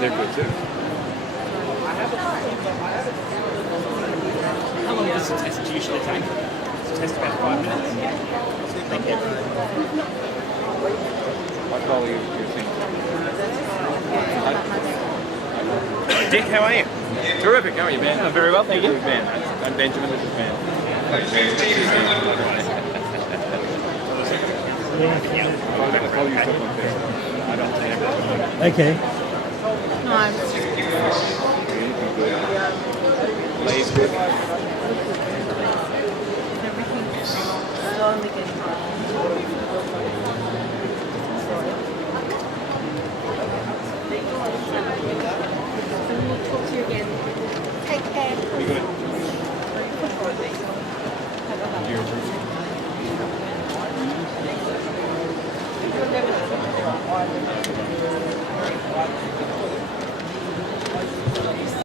They're good too. How long does the test usually take? It's a test about 5 minutes. Thank you. I follow your thing. Dick, how are you? Terrific. How are you, Ben? Oh, very well, thank you. This is Ben. I'm Benjamin. This is Ben. I follow you stuff on Facebook. I don't think I've Okay. No, I'm Lay's good.